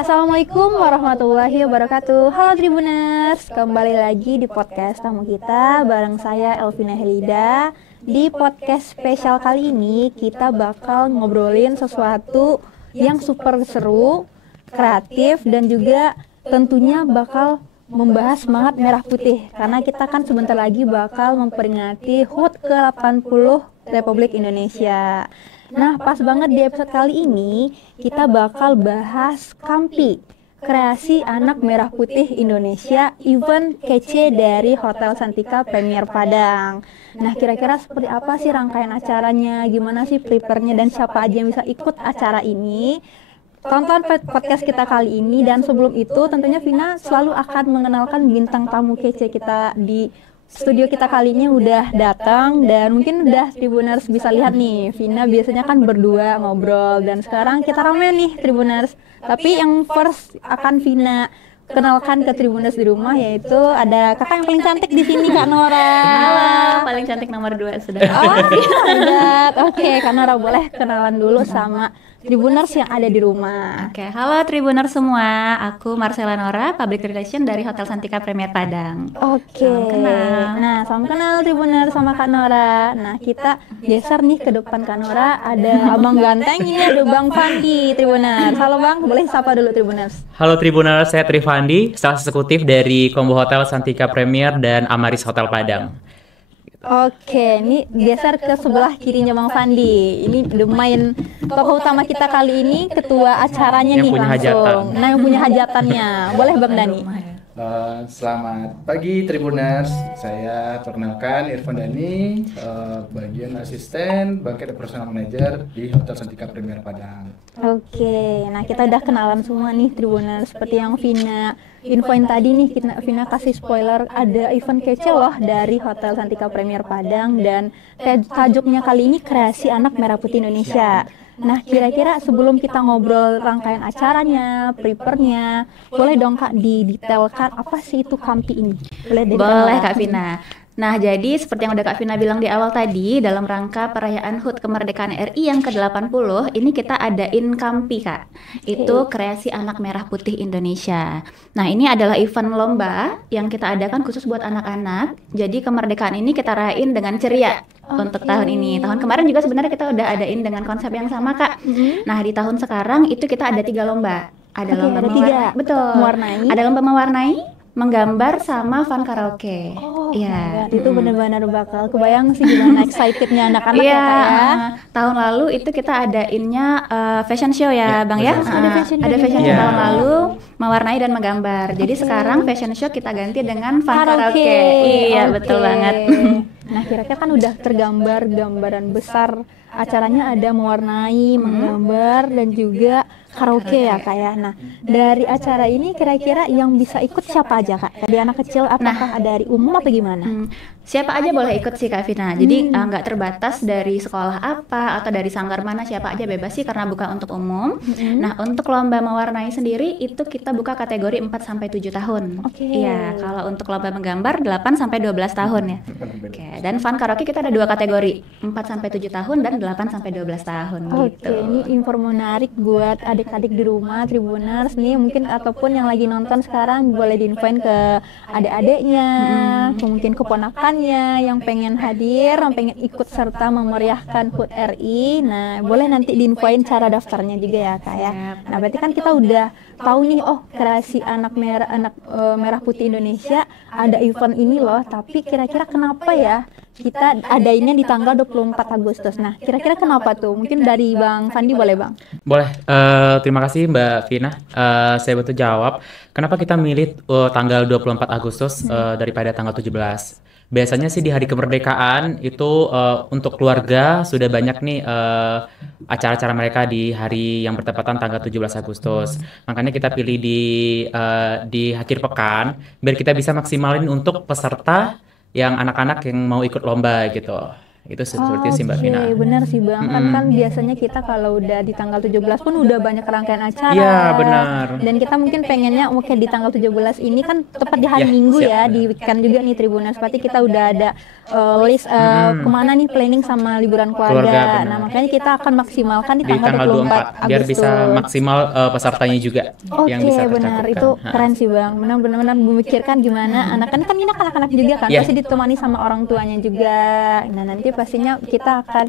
Assalamualaikum warahmatullahi wabarakatuh. Halo Tribuners, kembali lagi di podcast tamu kita bareng saya Elvina Helida. Di podcast spesial kali ini kita bakal ngobrolin sesuatu yang super seru, kreatif, dan juga tentunya bakal membahas semangat merah putih. Karena kita kan sebentar lagi bakal memperingati HUT ke-80 Republik Indonesia. Nah, pas banget di episode kali ini kita bakal bahas Kampi, kreasi anak merah putih Indonesia, event kece dari Hotel Santika Premier Padang. Nah, kira-kira seperti apa sih rangkaian acaranya, gimana sih prepare-nya, dan siapa aja yang bisa ikut acara ini? Tonton podcast kita kali ini, dan sebelum itu tentunya Vina selalu akan mengenalkan bintang tamu kece kita di studio kita kali ini udah datang, dan mungkin udah Tribuners bisa lihat nih, Vina biasanya kan berdua ngobrol, dan sekarang kita rame nih Tribuners. Tapi yang first akan Vina kenalkan ke Tribuners di rumah, yaitu ada kakak yang paling cantik di sini, Kak Nora. Halo, paling cantik nomor 2 sudah. Oh, Oke, Kak Nora boleh kenalan dulu sama Tribuners yang ada di rumah. Oke, halo Tribuners semua. Aku Marcella Nora, Public Relation dari Hotel Santika Premier Padang. Oke. Salam kenal Tribuners sama Kak Nora. Nah, kita geser nih ke depan Kak Nora, ada abang ganteng, ini ada Bang Fandi Tribuners. Halo Bang, boleh sapa dulu Tribuners. Halo Tribuners, saya Trifandi, staf eksekutif dari Combo Hotel Santika Premier dan Amaris Hotel Padang. Oke, ini geser ke sebelah kirinya Bang Fandi. Ini lumayan tokoh utama kita kali ini, ketua acaranya yang nih punya langsung. hajatan. Nah, yang punya hajatannya. Boleh Bang Dani? Selamat pagi Tribuners, saya perkenalkan Irfan Dani, bagian asisten Bangkit Operational Manager di Hotel Santika Premier Padang. Oke, nah kita udah kenalan semua nih Tribuners. Seperti yang Vina infoin tadi nih, Vina kasih spoiler, ada event kece loh dari Hotel Santika Premier Padang, dan tajuknya kali ini kreasi anak merah putih Indonesia. Nah, kira-kira sebelum kita ngobrol rangkaian acaranya, prepare-nya, boleh dong Kak didetailkan apa sih itu Kampi ini? Boleh Kak Vina. Nah, jadi seperti yang udah Kak Vina bilang di awal tadi, dalam rangka perayaan HUT Kemerdekaan RI yang ke-80, ini kita adain Kampi, Kak. Itu kreasi anak merah putih Indonesia. Nah, ini adalah event lomba yang kita adakan khusus buat anak-anak. Jadi kemerdekaan ini kita rayain dengan ceria untuk tahun ini. Tahun kemarin juga sebenarnya kita udah adain dengan konsep yang sama, Kak. Nah, di tahun sekarang itu kita ada 3 lomba. Ada lomba ada 3. Betul. Mewarnai. Ada lomba mewarnai, menggambar, sama fun karaoke. Iya. Itu benar-benar bakal kebayang sih gimana excitednya anak-anak ya Kak ya. Tahun lalu itu kita adainnya fashion show ya Bang ya. Ada fashion show tahun lalu, mewarnai dan menggambar. Jadi sekarang fashion show kita ganti dengan fun karaoke. Iya, betul banget. Nah, kira-kira kan udah tergambar gambaran besar acaranya, ada mewarnai, menggambar, dan juga karaoke ya Kak ya. Nah, dari acara ini kira-kira yang bisa ikut siapa aja Kak? Dari anak kecil apakah dari umum atau gimana? Siapa aja boleh ikut sih Kak Vina. Jadi nggak terbatas dari sekolah apa atau dari sanggar mana, siapa aja bebas sih karena buka untuk umum. Nah, untuk lomba mewarnai sendiri itu kita buka kategori 4-7 tahun. Iya, kalau untuk lomba menggambar 8-12 tahun ya. Oke, dan fun karaoke kita ada 2 kategori, 4-7 tahun dan 8-12 tahun gitu. Ini info menarik buat adik-adik di rumah Tribuners nih, mungkin ataupun yang lagi nonton sekarang boleh diinfoin ke adik-adiknya, mungkin keponakannya yang pengen hadir, yang pengen ikut serta memeriahkan HUT RI. Nah, boleh nanti diinfoin cara daftarnya juga ya Kak ya. Nah, berarti kan kita udah tahu nih, oh kreasi anak merah putih Indonesia ada event ini loh, tapi kira-kira kenapa ya kita adainnya di tanggal 24 Agustus. Nah, kira-kira kenapa tuh? Mungkin dari Bang Fandi boleh Bang? Boleh, terima kasih Mbak Vina. Saya bantu jawab, kenapa kita milih tanggal 24 Agustus daripada tanggal 17. Biasanya sih di hari kemerdekaan itu untuk keluarga sudah banyak nih acara-acara mereka di hari yang bertepatan tanggal 17 Agustus. Makanya kita pilih di akhir pekan biar kita bisa maksimalin untuk peserta yang anak-anak yang mau ikut lomba gitu. Itu seperti itu sih Mbak Vina. Oke, benar sih Bang. Kan biasanya kita kalau udah di tanggal 17 pun udah banyak rangkaian acara. Iya, benar. Dan kita mungkin pengennya oke di tanggal 17 ini kan tepat di hari Minggu siap, ya, benar. di weekend juga nih Tribuners. Berarti kita udah ada list kemana nih planning sama liburan Keluarga, keluarga. benar. Nah, makanya kita akan maksimalkan di Di tanggal 24 biar Agustus. bisa maksimal pesertanya juga yang Oke, bisa benar. tercapai. Itu keren sih Bang. Benar-benar memikirkan gimana anak-anak kan ini anak-anak juga kan, Iya. pasti ditemani sama orang tuanya juga. Nah, nanti pastinya kita akan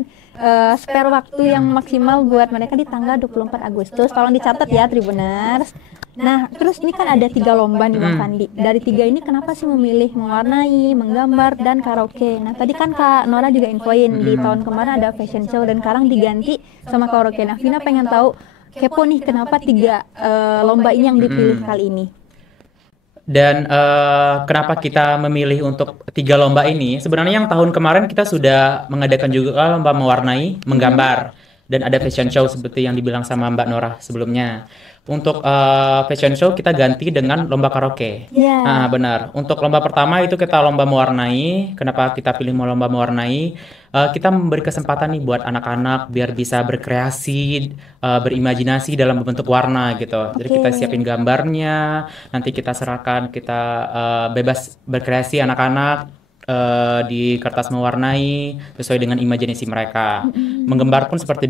spare waktu yang maksimal buat mereka di tanggal 24 Agustus. Tolong dicatat ya Tribuners. Nah, terus ini kan ada 3 lomba nih Bang Fandi. Dari 3 ini kenapa sih memilih mewarnai, menggambar, dan karaoke? Nah, tadi kan Kak Nora juga infoin di tahun kemarin ada fashion show dan sekarang diganti sama karaoke. Nah, Vina pengen tahu kepo nih kenapa 3 lomba ini yang dipilih kali ini. Dan kenapa kita memilih untuk 3 lomba ini? Sebenarnya yang tahun kemarin kita sudah mengadakan juga lomba mewarnai, menggambar, dan ada fashion show seperti yang dibilang sama Mbak Nora sebelumnya. Untuk fashion show kita ganti dengan lomba karaoke. Iya. Nah, benar. Untuk lomba pertama itu kita lomba mewarnai. Kenapa kita pilih mau lomba mewarnai? Kita memberi kesempatan nih buat anak-anak biar bisa berkreasi, berimajinasi dalam bentuk warna gitu. Jadi kita siapin gambarnya, nanti kita serahkan, kita bebas berkreasi anak-anak di kertas mewarnai sesuai dengan imajinasi mereka. Menggambar pun seperti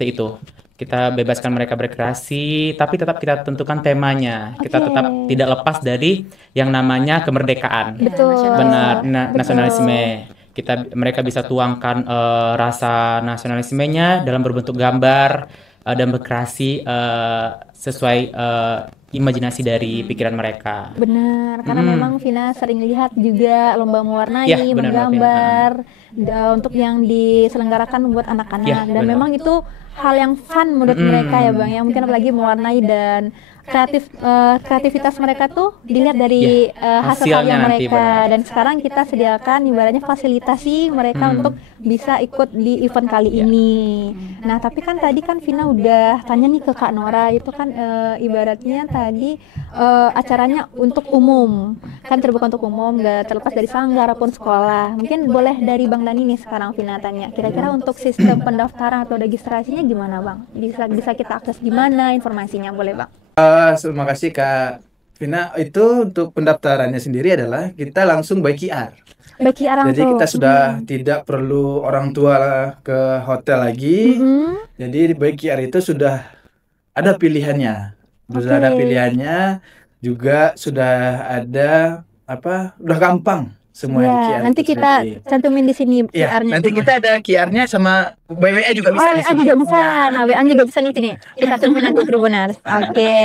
itu. Kita bebaskan mereka berkreasi, tapi tetap kita tentukan temanya. Kita tetap tidak lepas dari yang namanya kemerdekaan. Betul. Benar, nasionalisme. Mereka bisa tuangkan rasa nasionalismenya dalam berbentuk gambar dan berkreasi sesuai imajinasi dari pikiran mereka. Benar, karena memang Vina sering lihat juga lomba mewarnai, Ya, benar, menggambar untuk yang diselenggarakan buat anak-anak, Ya, dan benar. memang itu hal yang fun menurut mereka ya Bang, yang mungkin apalagi mewarnai dan kreativitas mereka tuh dilihat dari hasil hasilnya karya nanti, mereka. benar. Dan sekarang kita sediakan ibaratnya fasilitasi mereka untuk bisa ikut di event kali ini. Nah, tapi kan tadi kan Vina udah tanya nih ke Kak Nora, itu kan ibaratnya tadi acaranya untuk umum, kan terbuka untuk umum, gak terlepas dari sanggar ataupun sekolah. Mungkin boleh dari Bang Dani nih sekarang Vina tanya, kira-kira untuk sistem pendaftaran atau registrasinya gimana Bang? Bisa kita akses gimana informasinya, boleh Bang? Terima kasih Kak Vina. Itu untuk pendaftarannya sendiri adalah kita langsung by QR. Bagi orang Jadi tua. kita sudah tidak perlu orang tua ke hotel lagi. Jadi di by QR itu sudah ada pilihannya. Sudah ada pilihannya, juga sudah ada udah gampang semua di Ya, QR. nanti itu kita sendiri. cantumin di sini Ya, QR-nya. nanti kita ada QR-nya sama WA juga bisa Oh, di WA sini. juga bisa. Nah, WA juga bisa nih sini. Kita cantumin nanti Tribuners. Oke.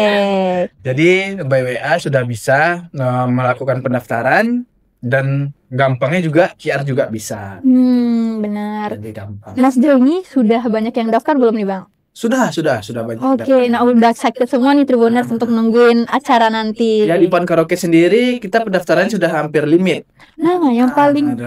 Jadi by WA sudah bisa melakukan pendaftaran, dan gampangnya juga QR juga bisa. Benar. Jadi gampang. Nah, sejauh ini sudah banyak yang daftar belum nih Bang? Sudah banyak. Oke, nah udah excited semua nih Tribuners untuk nungguin acara nanti. Ya, di Fun Karaoke sendiri kita pendaftaran sudah hampir limit. Nah, yang paling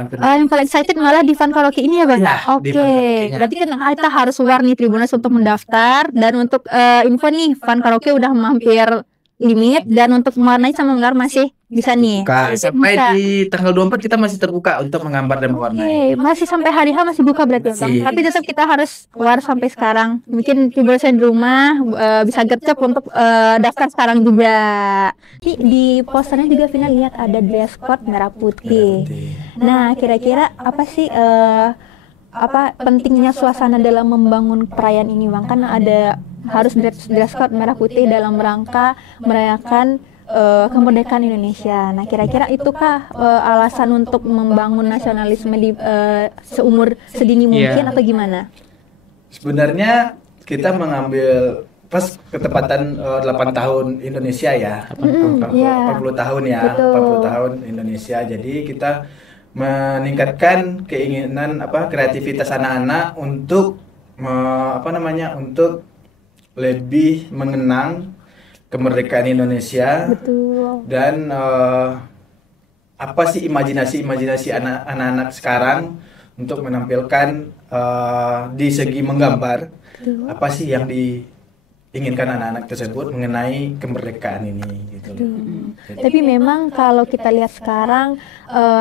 excited malah di Fun Karaoke ini ya Bang? Ya, di Oke, Fun Karaoke-nya. berarti kan kita harus war nih Tribuners untuk mendaftar. Dan untuk info nih, Fun Karaoke udah hampir limit, dan untuk mewarnai sama menggambar masih bisa nih. Sampai Bisa. di tanggal 24 kita masih terbuka untuk menggambar dan mewarnai. Oke, masih sampai hari H masih buka berarti ya Bang. Masih. Tapi tetap kita harus war sampai sekarang. Mungkin Tribuners yang di rumah bisa gercep untuk daftar sekarang juga. Di posternya juga Vina lihat ada dress code merah putih. Nah, kira-kira apa sih pentingnya suasana dalam membangun perayaan ini Bang? Kan ada harus dress code merah putih dalam rangka merayakan kemerdekaan Indonesia. Nah, kira-kira itukah alasan untuk membangun nasionalisme di seumur sedini mungkin atau gimana? Sebenarnya kita mengambil pas ketepatan 8 tahun Indonesia ya. 40 tahun ya. Betul. 40 tahun Indonesia. Jadi kita meningkatkan keinginan kreativitas anak-anak untuk untuk lebih mengenang kemerdekaan Indonesia. Betul. Dan apa sih imajinasi anak-anak sekarang untuk menampilkan di segi menggambar. Betul. Apa sih yang diinginkan anak-anak tersebut mengenai kemerdekaan ini gitu. Tapi memang kalau kita lihat sekarang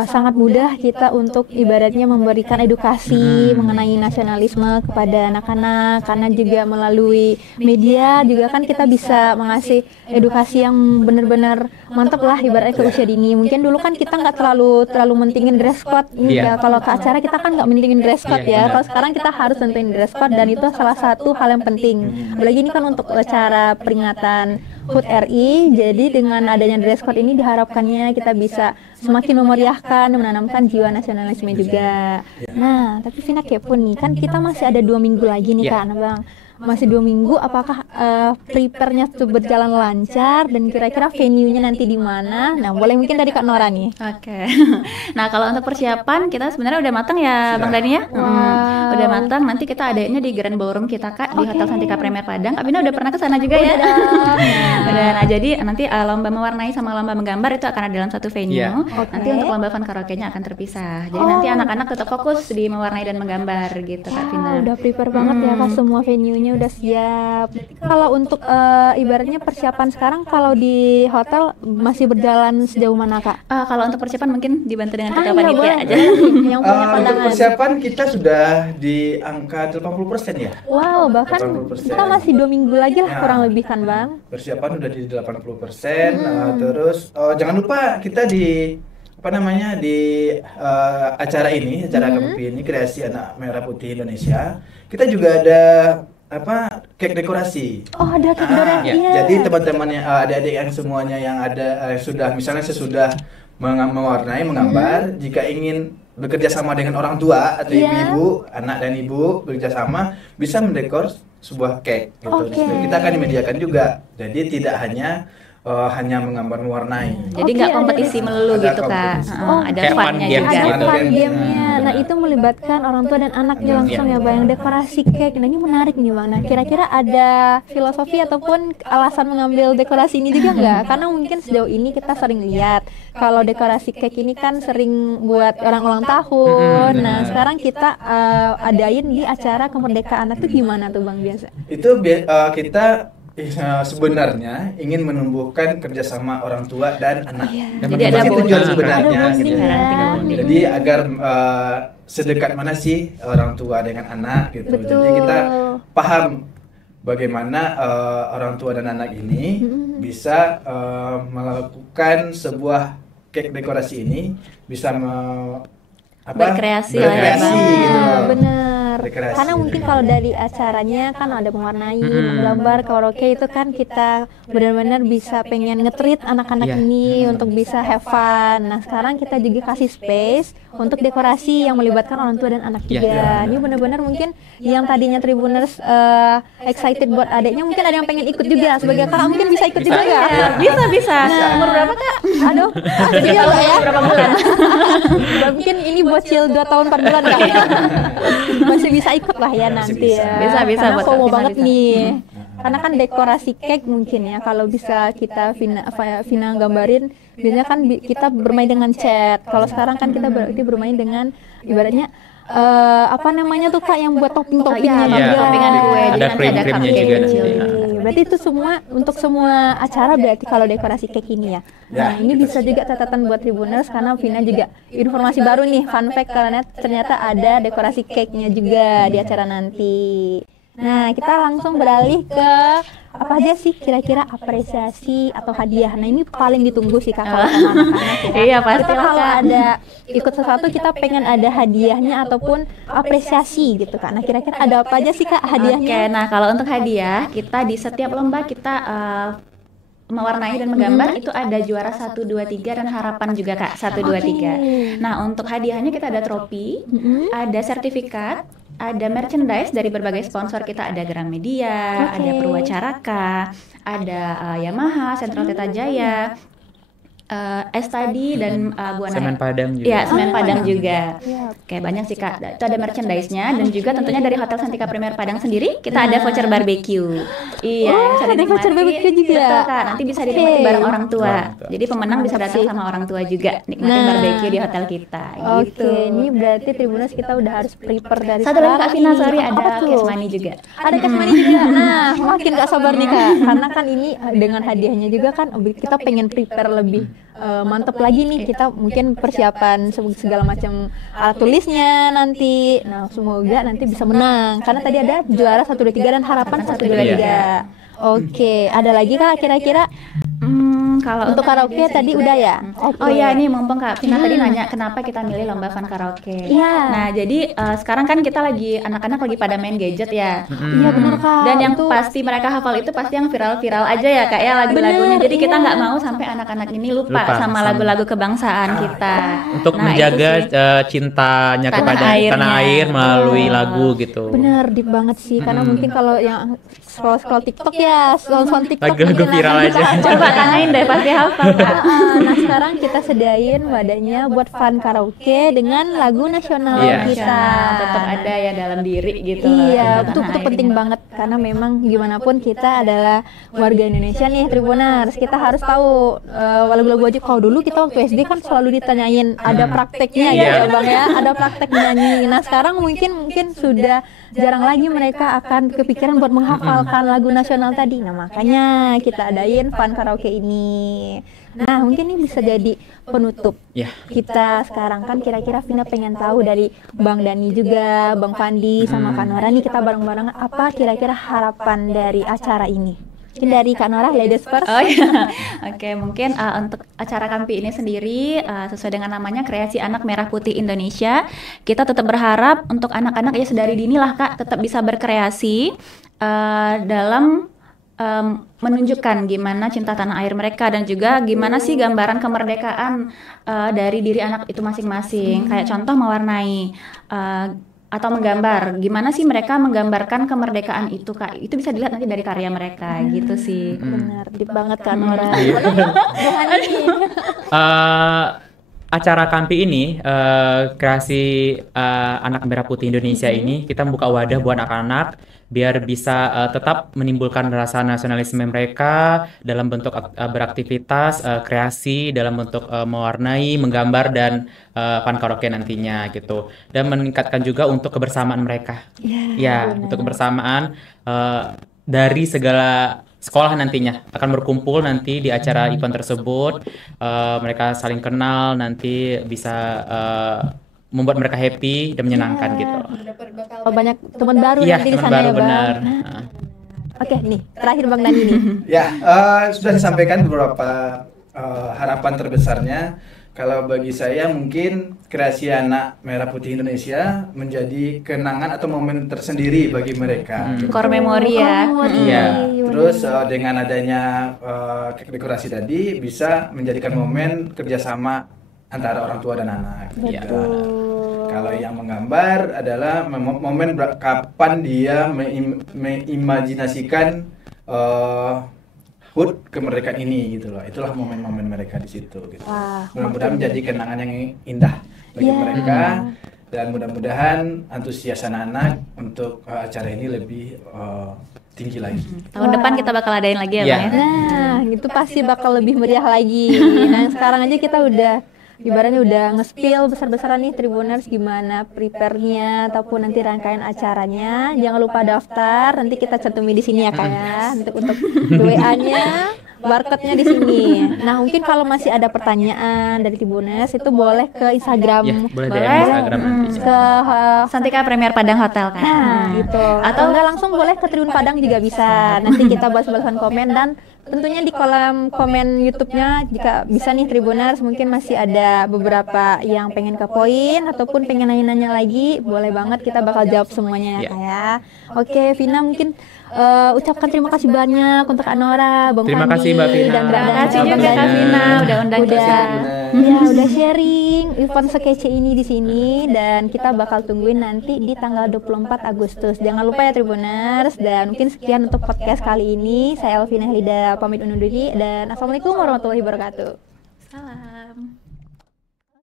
sangat mudah kita untuk ibaratnya memberikan edukasi mengenai nasionalisme kepada anak-anak, karena juga melalui media juga kan kita bisa mengasih edukasi yang benar-benar mantap lah ibaratnya ke usia dini. Mungkin dulu kan kita nggak terlalu mentingin dress code ini ya, kalau ke acara kita kan nggak mentingin dress code ya. Kalau sekarang kita harus mentingin dress code, dan itu salah satu hal yang penting. Apalagi ini kan untuk acara peringatan HUT RI, jadi dengan adanya dress code ini diharapkannya kita bisa semakin memeriahkan, menanamkan jiwa nasionalisme juga. Nah, tapi Vina kepo nih, kan kita masih ada 2 minggu lagi nih Kak, Bang. Masih 2 minggu, apakah prepare-nya tuh berjalan lancar, dan kira-kira venue-nya nanti di mana? Nah, boleh mungkin dari Kak Nora nih. Oke. Nah, kalau untuk persiapan kita sebenarnya udah matang ya, Bang Dani ya. Udah matang. Nanti kita adainnya di Grand Ballroom kita Kak, di Hotel Santika Premier Padang. Kak Bina udah pernah ke sana juga ya? Udah. Nah, jadi nanti lomba mewarnai sama lomba menggambar itu akan ada dalam satu venue. Nanti untuk lomba fun karaoke-nya akan terpisah. Jadi nanti anak-anak tetap fokus di mewarnai dan menggambar gitu Kak Vina. Udah prepare banget ya Kak, semua venue-nya udah siap. Kalau untuk ibaratnya persiapan sekarang kalau di hotel masih berjalan sejauh mana Kak? Kalau untuk persiapan mungkin dibantu dengan ketua panitia aja. Yang punya Untuk pandangan. persiapan kita sudah di angka 80% ya. Wow, bahkan 80%. kita masih 2 minggu lagi lah kurang lebih kan Bang? Persiapan udah di 80%. Terus jangan lupa kita di acara ini, acara KPP ini, Kreasi Anak Merah Putih Indonesia, kita juga ada cake dekorasi. Oh, ada cake dekorasi. Jadi teman-teman yang adik-adik yang semuanya yang ada sudah misalnya sesudah mewarnai, menggambar, jika ingin bekerja sama dengan orang tua atau ibu-ibu, anak dan ibu bekerja sama, bisa mendekor sebuah cake gitu. Kita akan menyediakan juga. Jadi tidak hanya menggambar mewarnai. Jadi nggak kompetisi melulu gitu Kak. Ada fun-nya juga. Ada fun game-nya. Nah, itu melibatkan orang tua dan anaknya langsung ya Bang, dekorasi cake. Nah, ini menarik nih Bang. Nah, kira-kira ada filosofi ataupun alasan mengambil dekorasi ini juga nggak? Karena mungkin sejauh ini kita sering lihat kalau dekorasi cake ini kan sering buat orang ulang tahun. Nah, sekarang kita adain di acara kemerdekaan. Itu gimana tuh Bang biasa? Itu kita sebenarnya ingin menumbuhkan kerjasama orang tua dan anak. Jadi ada tujuan sebenarnya. bonding Gitu. ya. Jadi agar sedekat mana sih orang tua dengan anak gitu. Betul. Jadi kita paham bagaimana orang tua dan anak ini bisa melakukan sebuah cake dekorasi ini, bisa berkreasi gitu. Benar. Rekreasi. Karena mungkin kalau dari acaranya kan ada mewarnai, menggambar, karaoke, itu kan kita benar-benar bisa pengen nge-treat anak-anak ini untuk bisa have fun. Nah, sekarang kita juga kasih space untuk dekorasi yang melibatkan orang tua dan anak juga. Ini benar-benar mungkin yang tadinya Tribuners excited buat adiknya, mungkin ada yang pengen ikut juga. Sebagai kakak mungkin bisa ikut juga ya? Bisa. Umur berapa Kak? Aduh, Jadi tahu ya berapa bulan? mungkin ini bocil 2 tahun 4 bulan Kak. Masih bisa ikut lah ya nanti ya. Bisa Karena buat FOMO Vina banget bisa. nih. Karena kan dekorasi cake mungkin ya, kalau bisa kita Vina gambarin, biasanya kan kita bermain dengan cat. Kalau sekarang kan kita bermain dengan ibaratnya apa namanya tuh Kak yang buat topping-toppingnya toppingan kue. Jadi Ada nanti ada krim-krimnya cupcake juga kecil. nanti. Berarti itu semua untuk semua acara berarti kalau dekorasi cake ini ya. Nah, ini bisa juga catatan buat Tribuners, karena Vina juga informasi baru nih, fun fact, karena ternyata ada dekorasi cake-nya juga di acara nanti. Nah, kita langsung beralih ke apa aja sih kira-kira apresiasi atau hadiah. Nah, ini paling ditunggu sih Kak kalau sama anak-anak ya. Iya, pasti Kita lah, kalau Kak. ada ikut sesuatu kita pengen ada hadiahnya ataupun apresiasi gitu Kak. Nah, kira-kira ada apa aja sih Kak hadiahnya? Oke, nah kalau untuk hadiah kita di setiap lomba kita mewarnai dan menggambar itu ada juara 1, 2, 3 dan harapan juga Kak 1, 2, 3. Nah untuk hadiahnya kita ada trofi, ada sertifikat, ada merchandise dari berbagai sponsor kita, ada Gramedia, ada Purwacaraka, ada Yamaha, Sentral Teta Jaya, es tadi dan buah Semen naga. Padang juga. Iya, semen Padang juga. Iya. Kayak banyak sih Kak. Itu ada merchandise-nya dan juga tentunya dari Hotel Santika Premier Padang sendiri kita ada voucher barbecue. Iya, yang bisa ada dinikmati. voucher barbecue juga. Betul Kak. Nanti bisa dinikmati Oke. bareng orang tua. Orang tua. Jadi pemenang bisa datang sama orang tua juga nikmatin Nah. barbecue di hotel kita. Oke, ini berarti Tribuners kita udah harus prepare dari Satu lagi Kak Vina, nih. sorry Apa ada tuh? cash money juga. Ada cash money juga. Nah, makin gak sabar nih Kak. Karena kan ini dengan hadiahnya juga kan kita pengen prepare lebih mantep lagi nih. Kita mungkin persiapan segala macam alat tulisnya nanti. Nah, semoga nanti bisa menang. Karena tadi ada juara 1 2 3 dan harapan 1 2 3. Oke, ada lagi Kak kira-kira? Kalau Untuk karaoke tadi udah ya? Oh iya, ini mumpung Kak Vina tadi nanya kenapa kita milih lomba fun karaoke. Iya. Nah, jadi sekarang kan kita lagi anak-anak lagi pada main gadget ya. Iya benar Kak. Dan yang Itu pasti mereka hafal itu pasti yang viral-viral aja ya Kak ya lagu-lagunya. Bener, Jadi kita iya. nggak mau sampai anak-anak ini lupa Lupa sama sama. lagu-lagu kebangsaan kita. Untuk Nah, menjaga itu sih. cintanya Tanah kepada airnya. tanah air melalui lagu gitu. bener deep banget sih karena mungkin kalau yang scroll TikTok ya scroll TikTok Lagu-lagu mungkin viral akan aja. kita- Coba tanyain deh pasti hafal Kak. Nah sekarang kita sediain wadahnya buat fun karaoke dengan lagu nasional Iya. kita. Tetap ada ya dalam diri gitu. Iya, Cinta itu tanah penting airnya. banget karena memang gimana pun kita adalah warga Indonesia nih Tribuners. Kita harus tahu lagu-lagu wajib. Kalau dulu kita waktu SD kan selalu ditanyain ada prakteknya gitu Iya. ya Bang ya, ada praktek nyanyi. Nah, sekarang mungkin sudah jarang lagi mereka akan kepikiran buat menghafalkan lagu nasional tadi. Nah, makanya kita adain fun karaoke ini. Nah, mungkin ini bisa jadi penutup Ya. kita sekarang kan kira-kira Vina pengen tahu dari Bang Dani juga, Bang Fandi sama Kak Nora nih kita bareng-bareng apa kira-kira harapan dari acara ini? Mungkin dari Kak Nora, ladies first. Oh iya, oke mungkin untuk acara Kampi ini sendiri sesuai dengan namanya Kreasi Anak Merah Putih Indonesia, kita tetap berharap untuk anak-anak ya sedari dini lah Kak tetap bisa berkreasi dalam menunjukkan gimana cinta tanah air mereka dan juga gimana sih gambaran kemerdekaan dari diri anak itu masing-masing. Kayak contoh mewarnai atau menggambar, gimana sih mereka menggambarkan kemerdekaan itu Kak? Itu bisa dilihat nanti dari karya mereka gitu sih. Benar, deep banget Kak Nora. Iya. Bang Andi. Acara Kampi ini, kreasi Anak Merah Putih Indonesia ini, kita membuka wadah buat anak-anak biar bisa tetap menimbulkan rasa nasionalisme mereka dalam bentuk beraktivitas, kreasi, dalam bentuk mewarnai, menggambar, dan fun karaoke nantinya gitu. Dan meningkatkan juga untuk kebersamaan mereka. Ya, untuk kebersamaan dari segala sekolah nantinya akan berkumpul nanti di acara event tersebut. Mereka saling kenal, nanti bisa membuat mereka happy dan menyenangkan gitu. Oh, banyak teman baru Iya, nanti di teman sana baru ya Bang. benar. Oke nih, terakhir Bang Dani nih. Ya, sudah disampaikan beberapa harapan terbesarnya. Kalau bagi saya mungkin kreasi Anak Merah Putih Indonesia menjadi kenangan atau momen tersendiri bagi mereka. Core memory ya. Iya. Terus dengan adanya dekorasi tadi bisa menjadikan momen kerjasama antara orang tua dan anak. Kalau yang menggambar adalah momen kapan dia mengimajinasikan HUT kemerdekaan ini gitu loh. Itulah momen-momen mereka di situ gitu. Wah, Mudah-mudahan menjadi kenangan yang indah bagi mereka dan mudah-mudahan antusias anak-anak untuk acara ini lebih tinggi lagi. Tahun depan kita bakal adain lagi ya Iya. Bang ya. Nah, itu pasti bakal lebih meriah lagi. Nah, sekarang aja kita udah ibaratnya udah nge-spill besar-besaran nih Tribuners gimana prepare-nya ataupun nanti rangkaian acaranya. Jangan lupa daftar, nanti kita cantumin di sini ya Kak ya. Untuk WA-nya, barcode-nya di sini. Nah, mungkin kalau masih ada pertanyaan dari Tribuners itu boleh ke Instagram. Ya, boleh DM Boleh. Instagram nantinya. Ke Santika Premier Padang Hotel kan. Nah, gitu. Atau enggak langsung boleh ke Tribun Padang juga bisa. Nanti kita bahas-bahasan komen dan tentunya di kolom komen YouTube-nya jika bisa nih Tribuners mungkin masih ada beberapa yang pengen kepoin ataupun pengen nanya-nanya lagi, boleh banget kita bakal jawab semuanya ya Kak ya. Oke, Vina mungkin ucapkan terima kasih banyak untuk Kak Nora, Bang Terima Fandi, kasih, Mbak Vina. dan Terima Bang kasih Bang juga Dani. Kak Vina udah undang Udah, kita. ya, udah sharing event sekece ini di sini dan kita bakal tungguin nanti di tanggal 24 Agustus. Jangan lupa ya Tribuners dan mungkin sekian untuk podcast kali ini. Saya Elvina Helida pamit undur diri dan assalamualaikum warahmatullahi wabarakatuh. Salam.